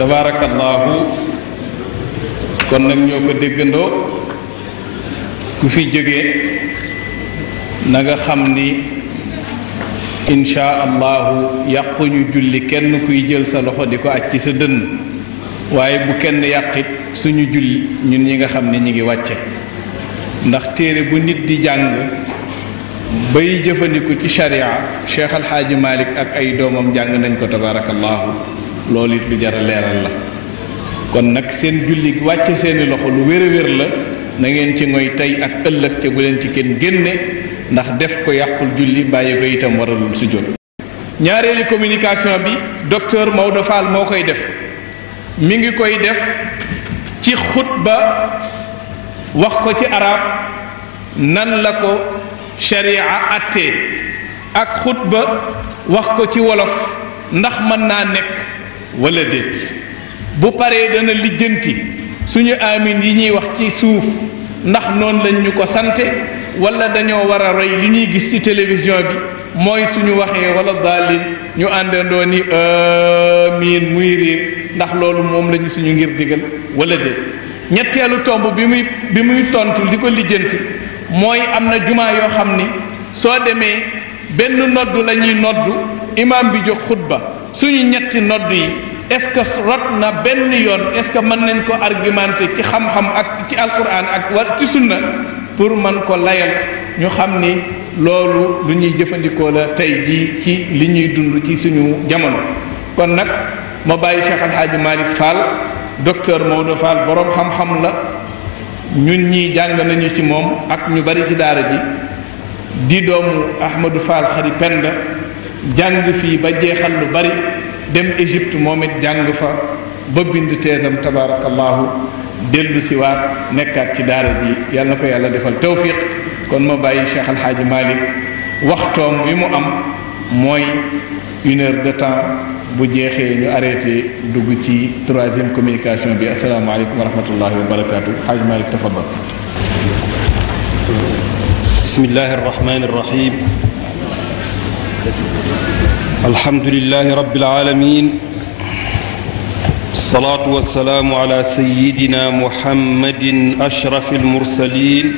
tabaarakallaahu kon nag ñoo ko déggandoo ku fi jógee na nga xam ni insha allahu yàquñu julli kenn kuy jël sa loxo di ko aj ci sa dënn waaye bu kenn yàqit suñu julli ñun ñi nga xam ni ñi ngi wàcce ndax téere bu nit di jàng bay jëfandiku ci sharia Cheikh Alxaaji Malik ak ay doomam jàng nañ ko tabaarakallaahu loolu it lu jar a leeral la kon nag seen julli wàcce seeni loxo lu wér a wér la na ngeen ci ngoy tey ak ëllëg ca bu leen ci kenn génne ndax def ko yàqul julli bàyyi ko itam waralul sujjóot. ñaareeli communication bi docteur Maodo Fall moo koy def mi ngi koy def ci xutba wax ko ci arab nan la ko sharia attee ak xutba wax ko ci wolof ndax mën naa nekk wala déet bu paree dana lijjanti suñu amin yi ñuy wax ci suuf ndax noonu lañ ñu ko sante wala dañoo war a roy li ñuy gis ci télévision bi mooy suñu waxee wala daalin ñu àndandoo ni amiin muy riir ndax loolu moom lañu suñu ngir digal wala déet. ñetteelu tomb bi muy tontu di ko lijjanti mooy am na jumaa yoo xam ni soo demee benn noddu la ñuy noddu imam bi jox xutba suñu ñetti nodd yi est-ce que rot na benn yoon est-ce que mën nañ ko argumenté ci xam-xam ak ci alquran ak war ci sunna pour mën ko layal ñu xam ni loolu lu ñuy jëfandikoo la tey jii ci li ñuy dund ci suñu jamono. kon nag ma bàyyi Cheikh Alhaaji Malick Fall docteur Maodo Fall borom xam-xam la ñun ñii jàng nañu ci moom ak ñu bari ci daara ji di doomu Ahmadou Fall xari Penda jàng fii ba jeexal lu bari dem Égypte moom it jàng fa ba bind teesam tabarakallahu dellu si waat nekkaat ci daara ji yàlla na ko yàlla defal tawfiq kon ma bàyyi Cheikh Alhaaji Malick waxtoom wi mu am mooy 1 heure de temps bu jeexee ñu arrêté dugg ci 3e communication bi asalaamaaleykum wa rahmatullahi wa barakatuh Haaji Malick tafaddal. bismillahi arrahmani arrahim alhamdulillahi rabbil alamin salaatu wassalaamu ala sayyidina muhammadin ashrafil mursalin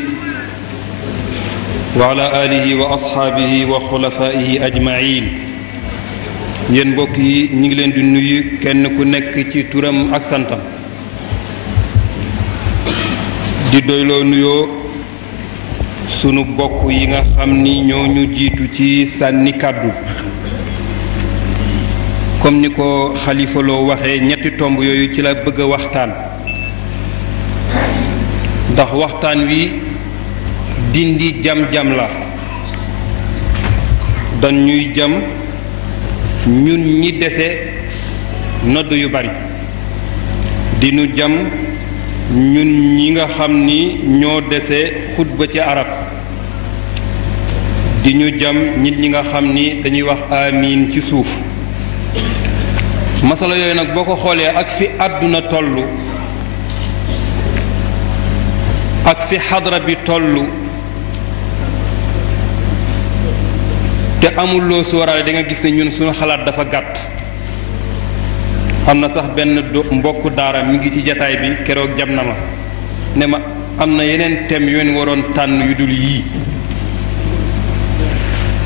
wa ala alihi wa ashaabihi wa xulafaihi ajmain yéen mbokk yi ñu ngi leen di nuyu kenn ku nekk ci turam ak santam di doyloo nuyoo sunu bokk yi nga xam ni ñoo ñu jiitu ci sànni kàddu comme ni ko Xalifa Lo waxee ñetti tomb yooyu ci la bëgg a waxtaan ndax waxtaan wi dindi jam-jam la dan ñuy jam ñun ñi dese nodd yu bari dinu jam ñun ñi nga xam ni ñoo dese xutba ci arab di ñu jam nit ñi nga xam ni dañuy wax amiin ci suuf masala yooyu nag boo ko xoolee ak fi àdduna tollu ak fi xadra bi tollu te amul loo sóoraale da nga gis ne ñun suñu xalaat dafa gàtt am na sax benn mbokku daara mi ngi ci jataay bi keroog jam na ma ne ma am na yeneen thème yoon waroon tànn yu dul yii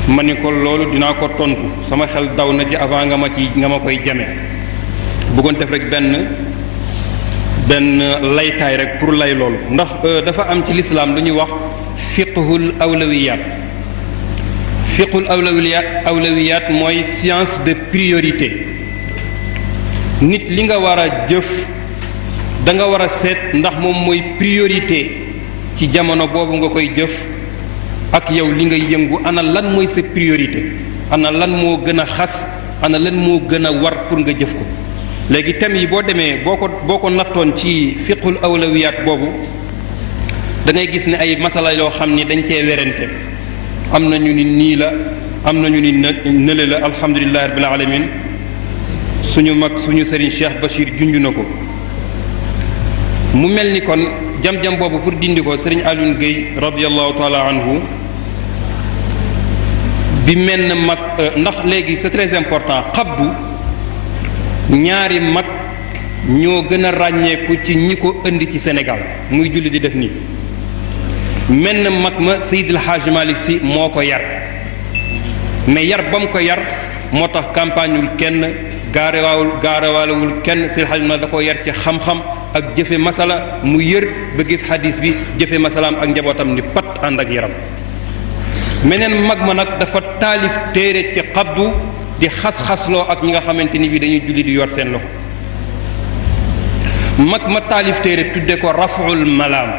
ma ni ko loolu dinaa ko tontu sama xel daw na ci avant nga ma koy jame bëggoon def rek benn laytaay rek pour lay loolu ndax dafa am ci lislaam lu ñuy wax fiqhul awlawiyaat awlawiyaat mooy science de priorité nit li nga war a jëf da nga war a seet ndax moom mooy priorité ci jamono boobu nga koy jëf ak yow li ngay yëngu ana lan mooy sa priorité ana lan moo gën a xas ana lan moo gën a war pour nga jëf ko léegi thème yi boo demee boo ko nattoon ci fiqhul awlawiyaat boobu da ngay gis ne ay masala yoo xam ni dañ cee werante am na ñu ni nii la am na ñu ni nële la alhamdulillahi rabbil alamin suñu mag suñu sëriñ Cheikh Bachir junj na ko mu mel ni kon jam-jam boobu pour dindi ko sëriñ Alioune Guèye radiallahu taala anhu bi menn mag ndax léegi c'est très important xabdu ñaari mag ñoo gën a ràññeeku ci ñi ko indi ci Sénégal muy julli di def nii menn mag ma Seydil Hadji Malick Sy moo ko yar mais yar ba mu ko yar moo tax campagneul kenn gaarewaalewul kenn Seydil Hadji Malick da ko yar ci xam-xam ak jëfe masala mu yër ba gis xadis bi jëfe masalaam ak njabootam ni pat ànd ak yaram meneen mag ma nag dafa taalif téere ci xabdu di xas-xasloo ak ñi nga xamante ni bi dañuy julli di yor seen loxo mag ma taalif téere tudde ko raful malaam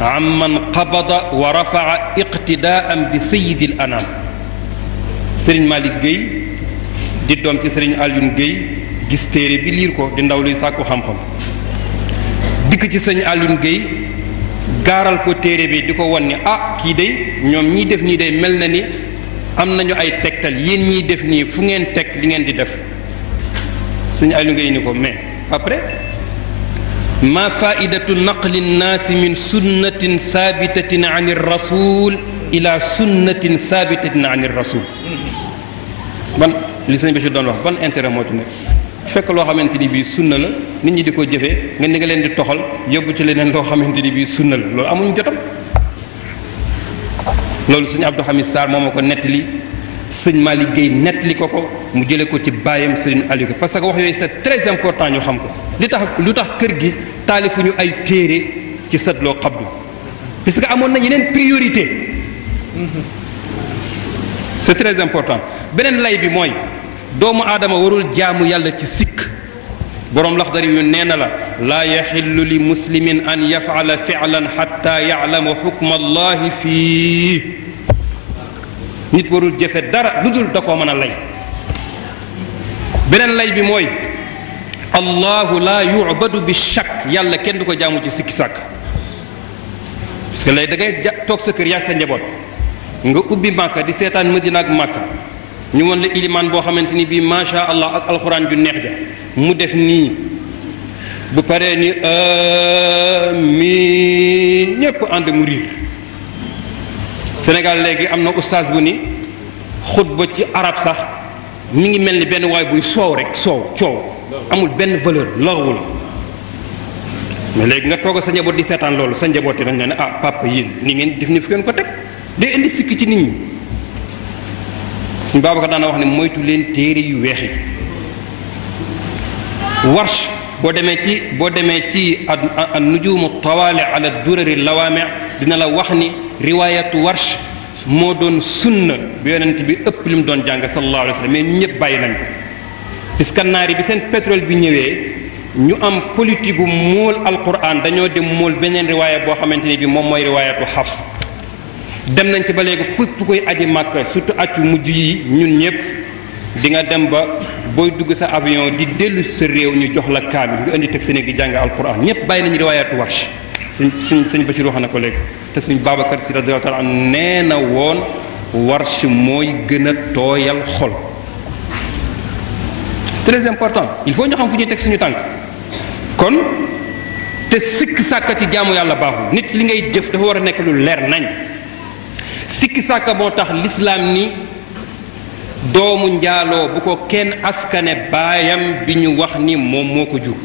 amman qabada wa rafaa iqtidaan bi sayidil anam sëriñ Malick Guèye di doom ci sëriñ Alioune Guèye gis téere bi liir ko di ndaw luy sàkku xam-xam dikk ci sëriñ Alioune Guèye gaaral ko téere bi di ko wan ni kii day ñoom ñiy def nii day mel na ni am nañu ay tegtal yéen ñiy def nii fu ngeen teg li ngeen di def sëriñ Alioune Guèye ni ko mais après ma faidatu naqli nnaasi min sunnatin thabitatin an irrasul ila sunnatin thabitatin an irrasul ban li sëñ Bachir doon wax ban intérêt moo ci nekk fekk loo xamante ni bii sunna la nit ñi di ko jëfee nga ni nga leen di toxal yóbbu ci leneen loo xamante ni bii sunna la loolu amuñu jotam loolu sëñ Abdou Hamid Sarr moo ma ko nettali sëñ Malick Guèye nettali ko mu jële ko ci baayam Serigne Aliou parce que wax yooyu c'est très important ñu xam ko lu tax kër gi taalifuñu ay téere ci Sadloo Xabdu parce que amoon na yeneen priorité c'est très important beneen lay bi mooy doomu aadama warul jaamu yàlla ci sikk boroom Laxdari yu nee na la laa yaxillu li muslimin an yafala fi'lan xatta ya'lama xukma allahi fii nit warul jëfe dara lu dul da koo mën a lay beneen lay bi mooy allahu laa yu'badu bi shakk yàlla kenn du ko jaamu ci sikki sàkk parce que lay da ngay toog sa kër yaa sa njaboot nga ubbi màkka di seetaan Madina ak màkka ñu won la ilimaan boo xamante ni bii macha allah ak alxuraan ju neex ja mu def nii bu paree ni amiin ñépp ànd mu riir Sénégal léegi am na ustaas bu ni xutba ci arab sax mi ngi mel ni benn waay buy soow rek coow amul benn valeur loru la mais léegi nga toog sa njaboot di seetaan loolu sa njaboot yi dañ ne papa yéen ni ngeen def ni fu ngeen ko teg day indi sikk ci nit ñi suñ Babacar daana wax ne moytu leen téere yu weex yi warsh boo demee ci an nujumu tawaali ala durari lawaame dina la wax ni riwaayatu warsh moo doon sunna bi yonent bi ëpp li mu doon jàng sallallahu alayhi wa sallam mais ñëpp bàyyi nañ ko puisque naari bi seen pétrole bi ñëwee ñu am politique gu móol alquran dañoo dem móol beneen riwaaya boo xamante ni bi moom mooy riwaayatu Hafs dem nañ ci ba léegi képp koy aji Màkka surtout accu mujj yi ñun ñëpp di nga dem ba booy dugg sa avion di dellu sa réew ñu jox la kaamil nga indi teg Sénégal di jàng alquran ñëpp bàyyi nañu riwaayatu Warsh sëñ Bachir wax na ko léegi te sëñ Babacar Si radiyallahu taala an nee na woon Warsh mooy gën a tooyal xol c'est très important il faut ñu xam fu ñuy teg suñu tànk kon te sikk sàkka ci jaamu yàlla baaxul nit li ngay jëf dafa war a nekk lu leer nañ sikki sàkka moo tax lislaam ni doomu njaaloo bu ko kenn askane baayam bi ñu wax ni moom moo ko jur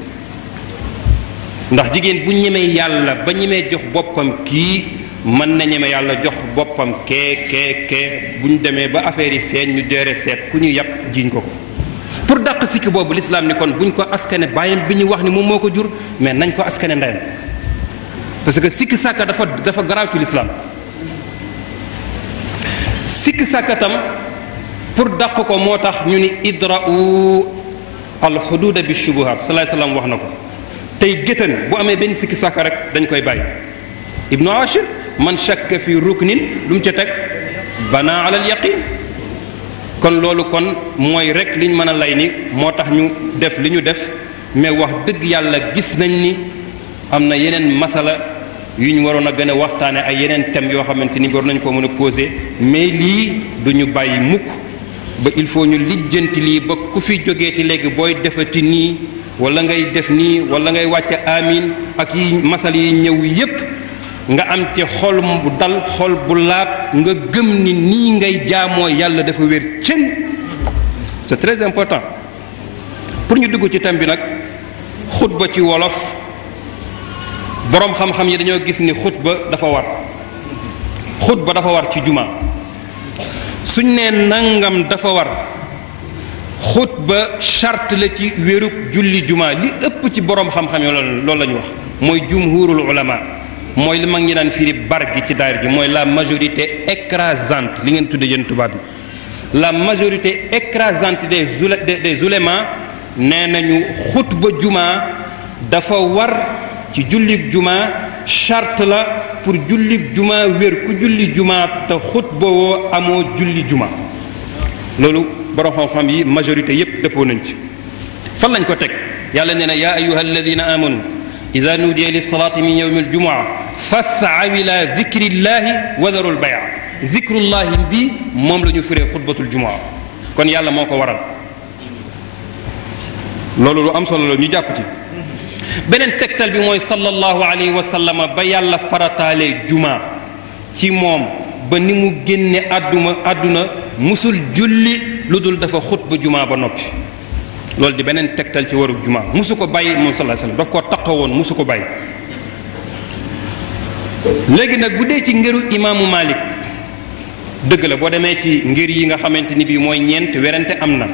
ndax jigéen bu ñemee yàlla ba ñemee jox boppam kii mën na ñeme yàlla jox boppam kee bu ñu demee ba affaire yi feeñ ñu deere seet ku ñu yàpp jiiñ ko pour dàq sikki boobu lislaam ni kon buñ ko askane baayam bi ñu wax ni moom moo ko jur mais nañ ko askane ndeyam parce que sikki sàkka dafa garaaw ci lislaam sikki sàkkatam pour dàq ko moo tax ñu ni idra'u alxuduuda bi shubuhaat salaay salaam wax na ko tey géttan bu amee benn sikki sàkka rek dañ koy bàyyi ibnu ashir man shakka fi ruknin lu mu ca teg bana alal yaqin kon loolu kon mooy rek liñ mën a lay ni moo tax ñu def li ñu def mais wax dëgg yàlla gis nañ ni am na yeneen masala yu ñu waroon a gën a waxtaane ay yeneen thèmes yoo xamante ni war nañu ko mën a poser mais lii du ñu bàyyi mukk ba il faut ñu lijjanti lii ba ku fi jógeeti léegi booy defati nii wala ngay def nii wala ngay wàcce amin ak yi masal yi ñëw yépp nga am ci xol bu dal xol bu laab nga gëm ni nii ngay jaamoo yàlla dafa wér cën c'est très important pour ñu dugg ci thème bi nag xutba ci wolof boroom xam-xam yi dañoo gis ni xutba dafa war ci juma suñ nee nangam dafa war xutba charte la ci wérug julli juma li ëpp ci boroom xam-xam yi loolu la ñu wax mooy jumhurul ulama mooy li mag ñi daan firi bar gi ci daayir ji mooy la majorité écrasante li ngeen tudde yéen tubaab bi la majorité écrasante des ulémas nee nañu xutba juma dafa war ci jullig juma charte la pour jullig juma wér ku julli juma te xutba woo amoo julli juma loolu borom xam-xam yi majorité yépp dëppoo nañ ci fan lañ ko teg yàlla nee na yaa ayuha alladina amanu ida nuudiya lilsalaati min yowmi aljumua fas'aw ila dikrillahi wa daru lbaya dikrullahi bi moom la ñu firee xutbatul jumua kon yàlla moo ko waral loolu lu am solo la ñu jàpp ci beneen tegtal bi mooy sallallahu alayhi wa sallam ba yàlla farataalee juma ci moom ba ni mu génne àdduna musul julli lu dul dafa xutba juma ba noppi loolu di beneen tegtal ci waru juma musu ko bàyyi moom sallallahu alayhi wa sallam daf koo taqawoon musu ko bàyyi. léegi nag bu dee ci ngiru imaamu Malik dëgg la boo demee ci ngir yi nga xamante ni bii mooy ñeent werante am na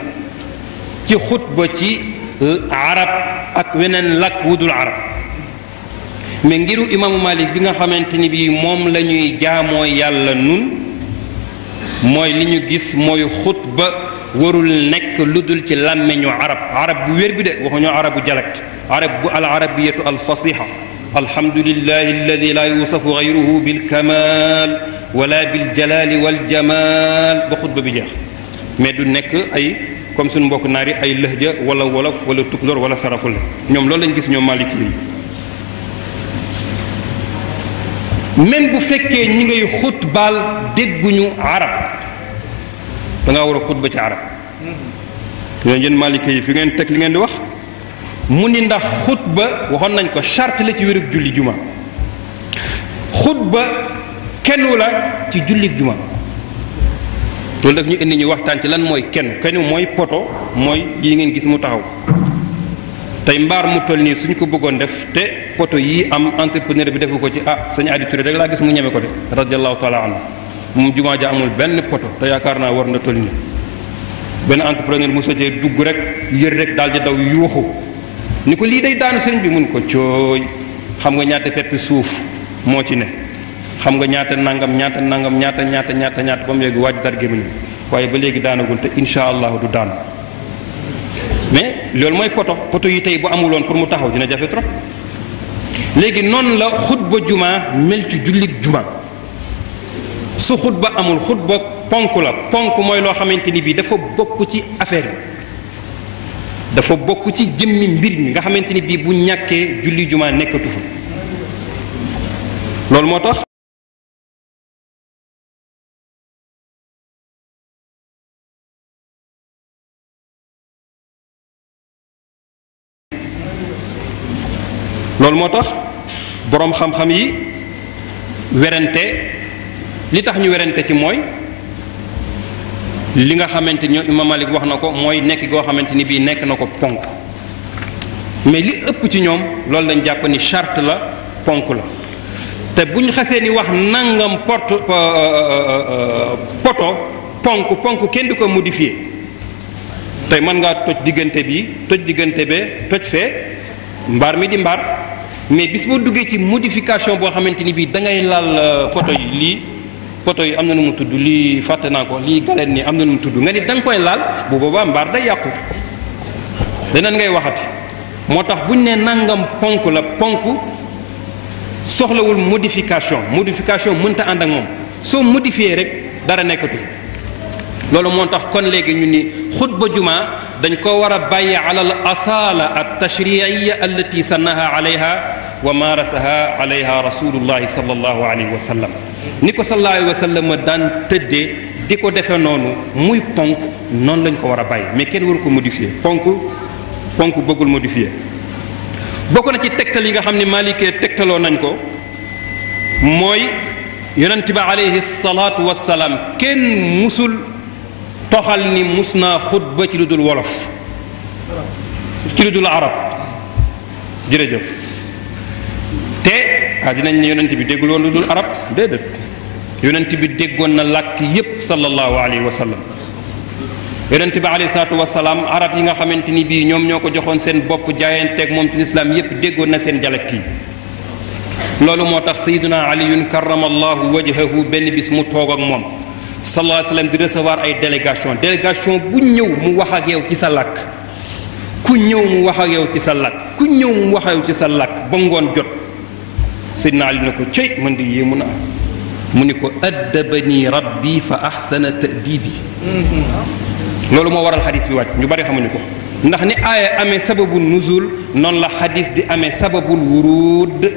ci xutba ci arab ak weneen làkk wudul arab mais ngiru imaamu Malik bi nga xamante ni bii moom la ñuy jaamoo yàlla nun mooy li ñu gis mooy xutba warul nekk lu dul ci làmmeñu arab bu wér bi de waxuñoo arabu dialecte arab bu al arabiyatu al fasiha alhamdulillahi alladi la yusafu gayruhu bilkamal wala biljalali waljamal ba xutba bi jeex mais du nekk ay comme suñu mbokk naari ay lëhja wala wolof wala tukulóor wala saraful ñoom loolu lañ gis ñoom maliki yi même bu fekkee ñi ngay xutbaal dégguñu arab da ngaa war a xutba ci arab ñooñu yéen maliki yi fi ngeen teg li ngeen di wax mu ni ndax xutba waxoon nañ ko charte la ci wérug julli juma xutba kenn la ci jullig juma loolu daf ñu indi ñu waxtaan ci lan mooy kenn mooy poto mooy lii ngeen gis mu taxaw tey mbaar mu toll nii suñ ko bëggoon def te poto yii am entrepreneur bi defu ko ci sëñ Adi Touré rek laa gis mu ñeme ko de radiallahu taala anhu moom jumaa ja amul benn poto te yaakaar naa war na toll nii benn entrepreneur mu sojee dugg rek yër rek daal di daw yuuxu ni ko lii day daanu sëriñ bi mun ko cooy xam nga ñaata peppi suuf moo ci ne xam nga ñaata nangam ñaata ba mu yegg waaj dar gémmiñ waaye ba léegi daanagul te insha allahu du daanu mais loolu mooy poto yi tey bu amuloon pour mu taxaw dina jafe trop léegi noonu la xutba juma mel ci jullit juma su xutba amul xutba ponk la ponk mooy loo xamante ni bii dafa bokk ci affaire bi dafa bokk ci jëmmi mbir mi nga xamante ni bii bu ñàkkee julli juma nekkatu fa loolu moo tax boroom xam-xam yi werante li tax ñu werante ci mooy li nga xamante ni Imam Malik wax na ko mooy nekk goo xamante ni bii nekk na ko ponk mais li ëpp ci ñoom loolu lañ jàpp ni charte la ponk la te bu ñu xasee ni wax nangam ponk kenn du ko modifier tey mën ngaa toj diggante bi toj diggante bee toj fee mbaar mi di mbaar mais bis boo duggee ci modification boo xamante ni bii da ngay laal poto yi am na nu mu tudd lii fàtte naa ko lii galeen nii am na nu mu tudd nga ni da nga koy laal bu boobaa mbaar day yàqu leneen ngay waxati moo tax buñ ne nangam ponk la ponk soxlawul modification mënta ànd ak moom soo modifié rek dara nekkatu loolu moo tax kon léegi ñu ni xutba juma dañ ko war a bàyyi ala al asala at tashriiya allati sannaha alayha wa marasaha alayha rasulullahi sallallahu alayhi wa sallam ni ko sallallahu alayhi wa sallam daan tëddee di ko defee noonu muy ponk noonu lañ ko war a bàyyi mais kenn waru ko modifier ponk bëggul modifier bokk na ci tegtal yi nga xam ne maalikee tegtaloo nañ ko mooy yonent bi alayhi salaatu wassalaam kenn musul toxal ni mus naa xutba ci lu dul wolof ci lu dul arab jërëjëf te dinañ ne yonent bi déggul woon lu dul arab déedéet yonent bi déggoon na làkk yépp sallallahu alayhi wa sallam yonent bi alayhi salaatu wasalaam arab yi nga xamante ni bii ñoom ñoo ko joxoon seen bopp jaayanteeg moom ci lislaam yépp déggoon na seen dialecte yi loolu moo tax sayyiduna aliyun karamallahu wajhahu benn bis mu toog ak moom sallallahu alayhi wa sallam di recevoir ay délégation bu ñëw mu wax ak yow ci sa làkk ku ñëw mu wax ak yow ci sa làkk ku ñëw mu wax ak yow ci sa làkk ba ngoon jot sayyiduna ali ne ko cëy man di yéemu na mu ni ko addabani rabbi fa ahsana ta'dibi loolu moo waral xadis bi wàcc ñu bari xamuñu ko ndax ni aaya amee sababul nuzul noonu la xadis di amee sababul wurud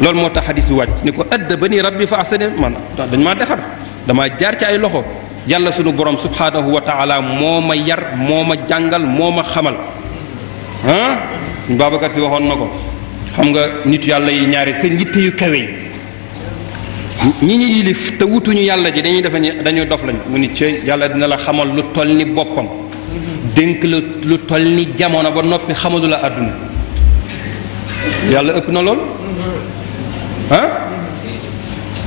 loolu moo tax xadis bi wàcc ni ko addabani rabbi fa ahsana man dañ maa defar damaa jaar ci ay loxo yàlla sunu borom subhanahu wa taala moo ma yar moo ma jàngal moo ma xamal suñ Babacar Si waxoon na ko xam nga nit yàlla yi ñaari seen yitte yu kawe yi ñi ñu yilif te wutuñu yàlla ji dañuy defe ni dañuy dof lañ mu ni cëy yàlla dina la xamal lu toll ni boppam dénk la lu toll ni jamono ba noppi xamalu la àdduna yàlla ëpp na lool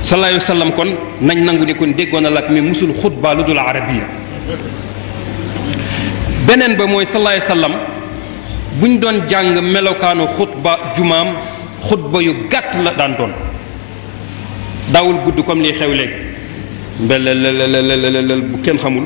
sallallahu alayhi wa sallam kon nañ nangu ni kon déggoon na la ak mais musul xutba lu dul arabiya beneen ba mooy sallallahu alayhi wa sallam buñ doon jàng melokaanu xutba jumaam xutba yu gàtt la daan doon daawul gudd comme lii xew léegi mbelelelelelelel bu kenn xamul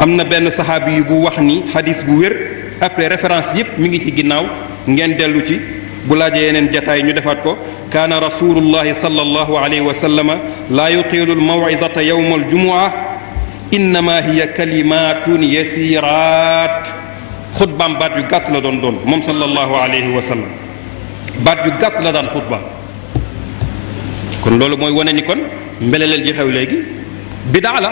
am na benn saxaabi yu bu wax ni xadis bu wér après référence yépp mi ngi ci ginnaaw ngeen dellu ci bu laajee yeneen jataay ñu defaat ko kaana rasulullahi sallallahu alayhi wa sallama laa yutiilu almawidata yowma aljumua innama hiya kalimatun yasirat xutbaam baat yu gàtt la doon moom sallallahu alayhi wa sallam baat yu gàtt la daan xutba kon loolu mooy wane ni kon mbeleleel ji xew léegi bidaa la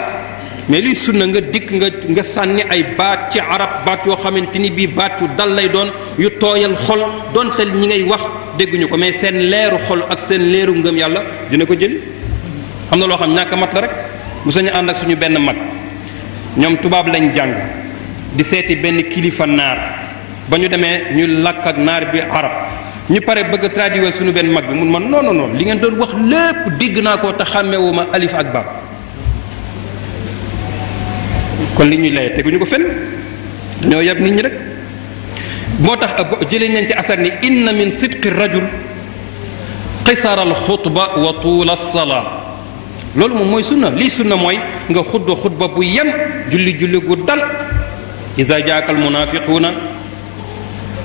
mais liy sunna nga dikk nga sànni ay baat ci arab baat yoo xamante ni bii baat yu dal lay doon yu tooyal xol donte ñi ngay wax dégguñu ko mais seen leeru xol ak seen leeru ngëm yàlla dina ko jëli am na loo xam ñàkk mat la rek mu sañu ànd ak suñu benn mag ñoom tubaab lañ jàng di seeti benn kilifa naar ba ñu demee ñu làkk ak naar bi arab ñu pare bëgg a traduire suñu benn mag bi mun man non li ngeen doon wax lépp dégg naa ko te xàmmewuma alif ak ba kon li ñuy lay teguñu ko fenn dañoo yab nit ñi rek moo tax jëlee nañ ci asar ni inna min sidqi rajul qisara al xutba wa tuula salaa loolu moom mooy sunna lii sunna mooy nga xutba bu yem julli gu dal iza jaaka al munafiquuna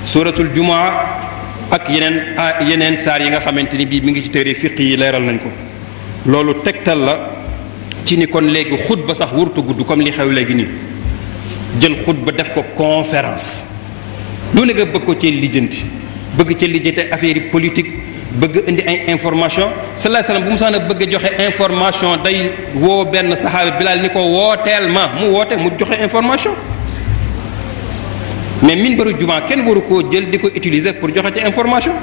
suratul jumaa ak yeneen saar yi nga xamante ni bii mi ngi ci téere fiq yi leeral nañ ko loolu tegtal la ci ni kon léegi xutba sax wurtu gudd comme li xew léegi nii jël xutba def ko conférence lu ne nga bëgg ko ci lijjanti bëgg ci lijjanti affaire yi politique bëgg indi ay information sallallahu alayhi wasallam bu mu sax bëgg a joxe information day woo benn saxaabi Bilaal ni ko wooteel ma mu woote mu joxe information mais minbaru jumaa kenn waru koo jël di ko utiliser pour joxe ci information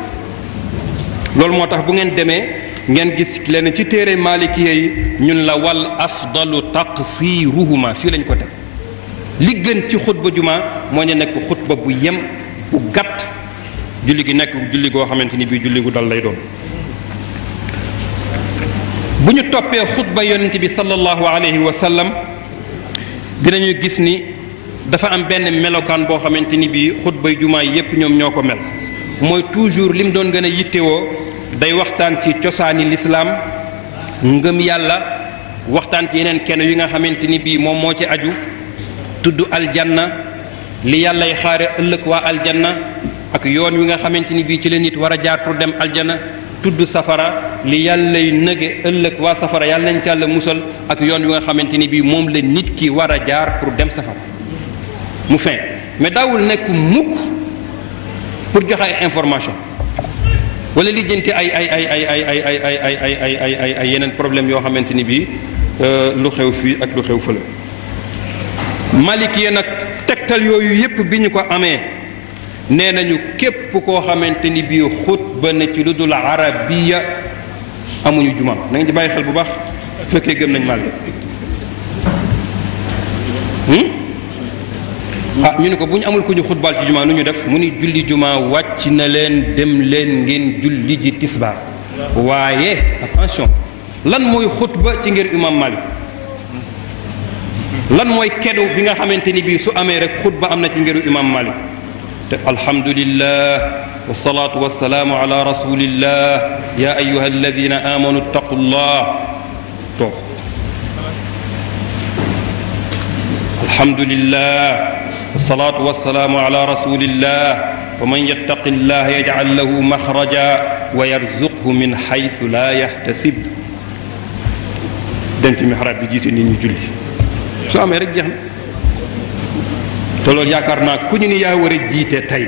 loolu moo tax bu ngeen demee ngeen gis leen ci téere maalikiya yi ñun la wal afdalu taqsiruhuma fii lañ ko teg li gën ci xutba jumaa moo ñu nekk xutba bu yem bu gàtt julli gi nekk julli goo xamante ni bii julli gu dal lay doon bu ñu toppee xutba yonent bi sallallahu alayhi wa sallam dinañu gis ni dafa am benn melokaan boo xamante ni bii xutbay jumaa yépp ñoom ñoo ko mel mooy toujours lim doon gën a yittewoo day waxtaan ci cosaani lislaam ngëm yàlla waxtaan ci yeneen kenn yi nga xamante ni bii moom moo ci aju tudd aljanna li yàllay xaare ëllëg waa aljanna ak yoon wi nga xamante ni bii ci la nit war a jaar pour dem aljanna tudd safara li yàllay nëge ëllëg waa safara yàlla nañ ci yàlla musal ak yoon wi nga xamante ni bii moom la nit ki war a jaar pour dem safara mu fin mais daawul nekk mukk pour joxe ay information wala lijjanti ay yeneen problème yoo xamante ni bii lu xew fii ak lu xew fële Maliki nag tegtal yooyu yépp bi ñu ko amee nee nañu képp koo xamante ni bii xutba na ci lu dul arabiya amuñu juma na ngeen ci bàyyi xel bu baax fekkee gëm nañ Malik ñu ne ko bu ñu amul ku ñu xutbaal ci jumaa nu ñu def mu ni julli jumaa wàcc na leen dem leen ngeen julli ji tisbaar waaye attention lan mooy xutba ci ngir imam Malik lan mooy keddu bi nga xamante ni bii su amee rek xutba am na ci ngiru imam Malik te alhamdulillah wasalaatu wasalaamu ala rasulillah ya ayuha alladina amanu ttaqullah toog alhamdulillah wasalaatu wasalaamu ala rasulillah wa man yattaqi llah yajcal lahu maxraja wa yarzuqhu min xaytu laa yaxtasib dem ci mihrab bi jiite nit ñi julli su amee rek jeex na te loolu yaakaar naa ku ñu ni yaa war a jiite tey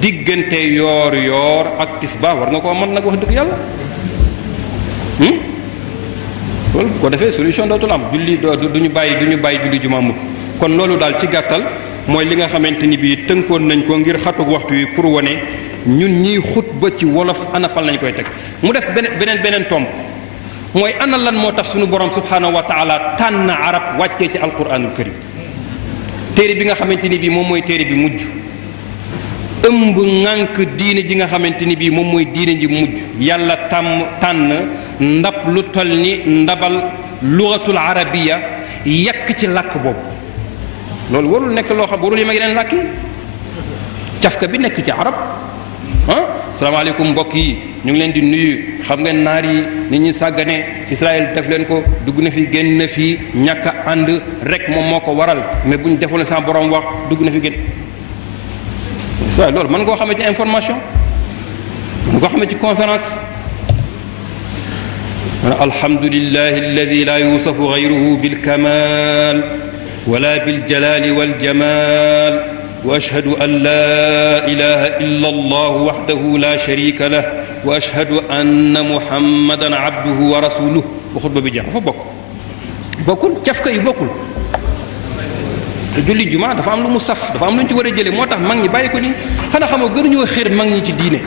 diggante yoor yoor ak tisbaar war nga koo mën nag wax dëgg yàlla loolu bu ko defee solution dootul am julli du ñu bàyyi julli jumaa mukk kon loolu daal ci gàttal mooy li nga xamante ni bii tënkoon nañ ko ngir xatug waxtu wi pour wane ñun ñiy xutba ci wolof ana fan lañ koy teg mu des beneen tomb mooy ana lan moo tax suñu borom subhanahu wa taala tànn arab wàccee ci alquranul karim téere bi nga xamante ni bii moom mooy téere bi mujj ëmb ŋànk diine ji nga xamante ni bii moom mooy diine ji mujj yàlla tànn ndab lu toll ni ndabal lugatul arabiya yàq ci làkk boobu loolu warul nekk loo xam warul yi ma yeneen làkk yi cafka bi nekk ci arab salaamaaleykum mbokk yi ñu ngi leen di nuyu xam ngeen naar yi nit ñi sàggane Israël def leen ko dugg na fi génn na fi ñàkk a ànd rek moom moo ko waral mais bu ñu defoon sa borom wax dugg na fi génn waaye loolu mën nga koo xamee ci information mën nga koo xamee ci conférence alhamdulillahi alladi la yusafu gayruhu bilkamal wala biljalali waljamal wa ashhadu an la ilaha illa allah wahdahu la sharika lah wa ashhadu anna muhammadan abduhu wa rasuluh wa xutba bi jeex dafa bokkul cafka yu bokkul te julli juma dafa am lu mu saf dafa am lu ñu ci war a jëlee moo tax mag ñi bàyyi ko nii xanaa xamoo gënuñoo xéer mag ñi ci diine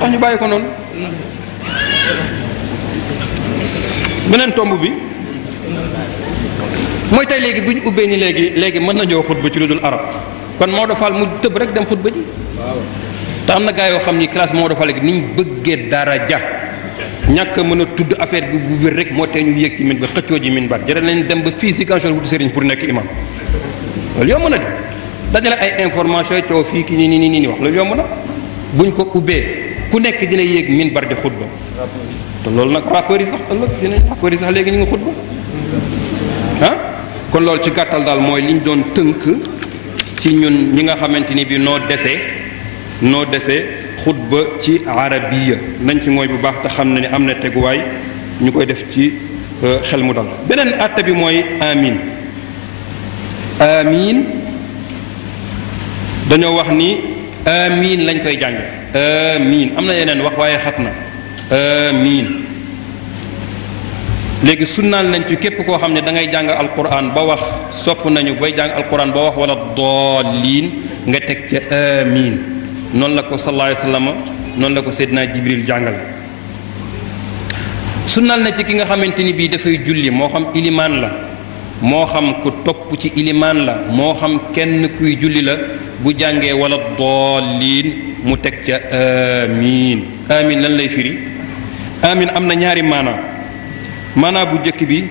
wax ñu bàyyi ko noonu beneen tomb bi mooy tey léegi bu ñu ubbee ni léegi mën nañoo xutba ci lu dul arab kon Maodo Fall mu tëb rek dem xutba ji te am na gaa yoo xam ni classe Maodo Fall léegi ni ñu bëggee daraja ñàkk a mën a tudd affaire bi bu wér rek moo tee ñu yéeg ci min ba xëccoo ji min bar jërë nañ dem ba fii si Ziguinchor wuti sëriñ pour nekk imam loolu yomb na di dajale ay information yi coow fii ki nii wax loolu yomb na buñ ko ubbee ku nekk dina yéeg min bar di xutba te loolu nag rappeurs yi sax léegi ñu ngi xutba kon loolu ci gàttal daal mooy li ñu doon tënk ci ñun ñi nga xamante ni bi noo dese xutba ci arabiya nañ ci mooy bu baax te xam na ni am na teguwaay ñu koy def ci xel mu dal beneen àtte bi mooy amin dañoo wax ni amin lañ koy jàng amin am na yeneen wax waaye xat na amin léegi sunnaal nañ ci képp koo xam ne da ngay jàng alquran ba wax sopp nañu bay jàng alquran ba wax wala dooliin nga teg ca amin noonu la ko sallallahu alayhi wa sallam noonu la ko Seydina Jibril jàngale sunnaal na ci ki nga xamante ni bii dafay julli moo xam ilimaan la moo xam ku topp ci ilimaan la moo xam kenn kuy julli la bu jàngee wala dooliin mu teg ca amin amin lan lay firi amin am na ñaari maanaa bu njëkk bi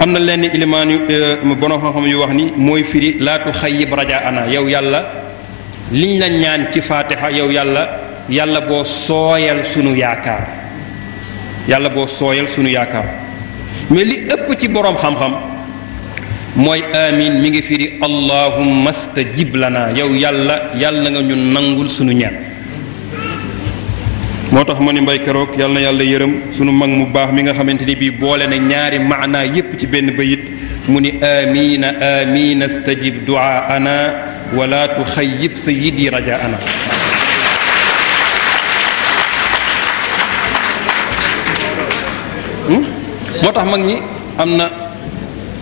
am na lenn ilimaan yu borom xam-xam yu wax ni mooy firi laatu xayyib raja ana yow yàlla liñ la ñaan ci faatiha yow yàlla boo sooyal sunu yaakaar mais li ëpp ci borom xam-xam mooy amin mi ngi firi allahumma stajib lana yow yàlla nga ñu nangul sunu ñaan moo tax ma ni mbay keroog yàlla na yàlla yërëm sunu mag mu baax mi nga xamante ni bii boole na ñaari maanaa yépp ci benn bayit mu ni amina stajib duaana wala tuxayyib sayyidi rajaana moo tax mag ñi am na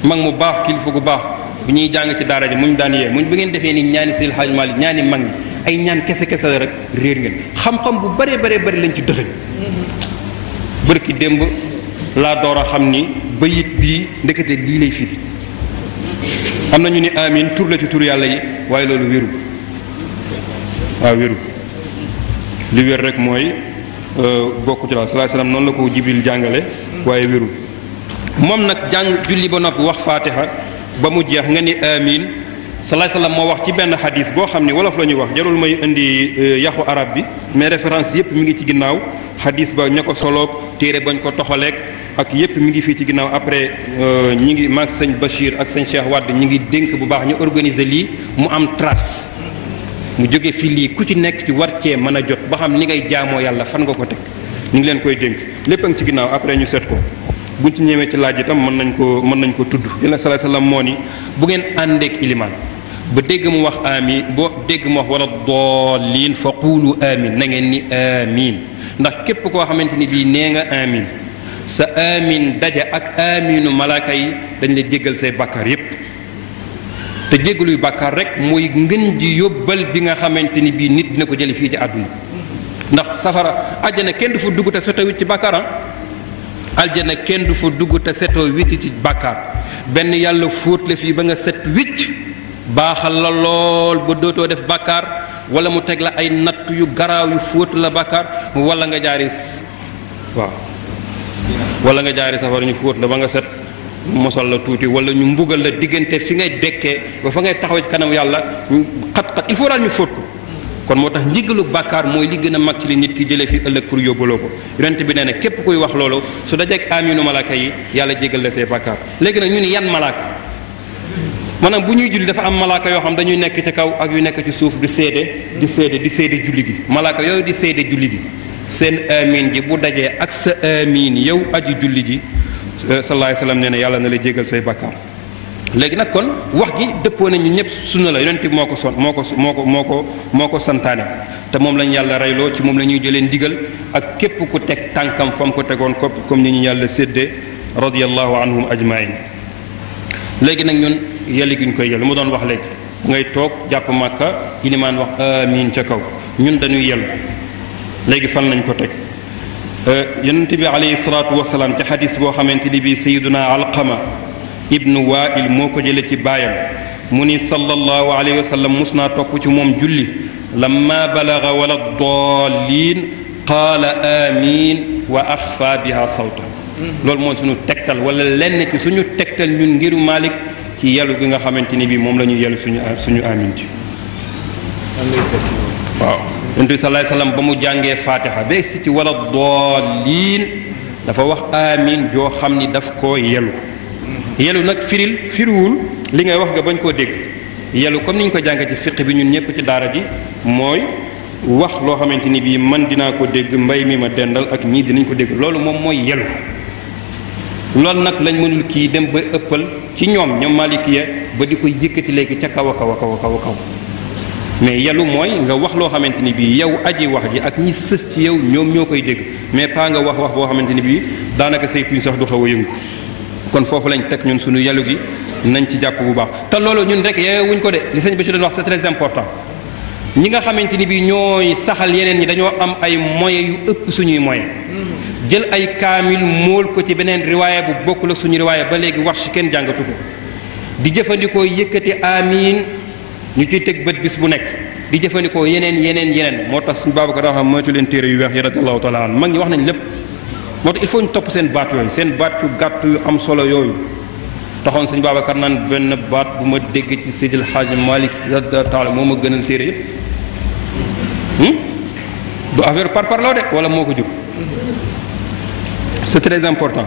mag mu baax kilifa gu baax bu ñuy jàng ci daara ji muñ daan yee muñ bu ngeen defee ni ñaani Seydi El Hadji Malick ñaani mag ñi ay ñaan kese la rek réer ngeen xam-xam bu bëree bëri lañ ci dëxëñ bërki démb laa door a xam ni bayit bii ndekete lii lay firi. am na ñu ni amin tur la ci tur yàlla yi waaye loolu wérul waaw wérul li wér rek mooy bokku ci la sallallahu alayhi wasallam noonu la ko Jibril jàngale waaye wérul moom nag jàng julli ba noppi wax faatiha ba mu jeex nga ni amin sallallahu alayhi wasallam moo wax ci benn xadis boo xam ni wolof la ñuy wax jarul may indi yaxu arab bi mais référence yépp mi ngi ci ginnaaw xadis ba ña ko soloog téere bañ ko toxaleeg ak yépp mi ngi fii ci ginnaaw après ñi ngi maag sëñ Bachir ak sëñ Cheikh Wade ñi ngi dénk bu baax ñu organiser lii mu am trace mu jóge fii lii ku ci nekk ci war cee mën a jot ba xam ni ngay jaamoo yàlla fan nga ko teg ñu ngi leen koy dénk lépp a ngi ci ginnaaw après ñu seet ko buñ ci ñëwee ci laaj itam mën nañ ko tudd yéen sallallahu alayhi wasallam moo ni bu ngeen àndeek ilimaan ba dégg mu wax amin boo dégg mu wax wala doolin fa quulu amin na ngeen ni amin ndax képp koo xamante ni bii nee nga amin sa amin daja ak aminu malaaka yi dañ la jéggal say bàkkaar yépp te jéggaluy bàkkaar rek mooy ngën ji yóbbal bi nga xamante ni bii nit dina ko jële fii ci àdduna ndax safara àjjana kenn du fa dugg te setoo wicc ci bàkkaar aljana kenn du fa dugg te setoo wicc ci bàkkaar benn yàlla fóot la fii ba nga set wicc baaxal la lool ba dootoo def bàkkaar wala mu teg la ay natt yu garaaw yu fóot la bàkkaar wala nga jaari safara ñu fóot la ba nga set mosal la tuuti wala ñu mbugal la diggante fi ngay dekkee ba fa ngay taxaw ci kanam yàlla xat-xat il faut daal ñu fóot ko kon moo tax njiggalu bàkkaar mooy li gën a mag ci li nit ki jëlee fi ëllëg pour yóbbaloo ko yonent bi nee na képp kuy wax loolu su dajeek aminu malaaka yi yàlla jégal la say bàkkaar léegi nag ñu ni yan malaaka maanaam bu ñuy julli dafa am malaaka yoo xam dañuy nekk ci kaw ak yu nekk ci suuf di seede julli gi malaaka yooyu di seede julli gi seen amin ji bu dajee ak sa amin yow aji julli ji sallallahu alayhi wasallam nee na yàlla na la jégal say bàkkaar léegi nag kon wax gi dëppoo nañu ñëpp sunna la yonent bi moo ko santaane te moom lañu yàlla reyloo ci moom la ñuy jëlee ndigal ak képp ku teg tànkam fa mu ko tegoon comme ni ñu yàlla séddee radiyallahu anhum ajmain léegi nag ñun yelli gi ñu koy yellu mu doon wax léegi ngay toog jàpp màkka ilimaan wax amiin ca kaw ñun dañuy yellu léegi fan lañ ko teg yonent bi alayhi salaatu wasalaam ci xadis boo xamante ni bii sayiduna alqama ibnu waa'il moo ko jële ci baayam mu ni sallallahu alayhi wa sallam mus naa topp ci moom julli lamma balaga wala daalliin qaala amiin wa axfa biha sawta loolu mooy suñu tegtal wala lenn ci suñu tegtal ñun ngiru Malik ci yelu gi nga xamante ni bii moom la ñuy yelu suñu amiin ci waaw yonent bi sallallahu alayhi wa sallam ba mu jàngee fatiha ba si ci wala daalliin dafa wax amiin joo xam ni daf koo yelu nag firiwul li ngay wax nga bañ koo dégg yelu comme ni ñu ko jàngee ci fiq bi ñun ñëpp ci daara ji mooy wax loo xamante ni bii man dinaa ko dégg mbay mi ma dendal ak ñii dinañ ko dégg loolu moom mooy yelu loolu nag lañ mënul kii dem ba ëppal ci ñoom malikiya ba di ko yëkkati léegi ca kaw a kaw a kaw a kaw a kaw mais yelu mooy nga wax loo xamante ni bii yow aji wax ji ak ñi sës ci yow ñoom ñoo koy dégg mais pas nga wax boo xamante ni bii daanaka say tuñ sax du xaw a yëngu kon foofu lañ teg ñun suñu yelu gi nañ ci jàpp bu baax te loolu ñun rek yeewuñ ko de li sëñ bi ci doon wax c'est très important ñi nga xamante ni bii ñooy saxal yeneen ñi dañoo am ay moyens yu ëpp suñuy moyens jël ay kaamil móol ko ci beneen riwaaya bu bokkul ak suñu riwaaya ba léegi war si kenn jàngatu ko di jëfandikoo yëkkati amiin ñu ciy teg bët bis bu nekk di jëfandikoo yeneen moo tax suñu Babacar daa xam moytu leen téere yu weex yi radiyallahu taala an mag ñi wax nañ lépp moo tax il faut ñu topp seen baat yooyu seen baat yu gàtt yu am solo yooyu taxoon sëñ Babacar naan benn baat bu ma dégg ci Seydil Hadji Malick radiyallahu taala moo ma gënal téere yëpp du affaire parparloo de wala moo ko jur c'est très important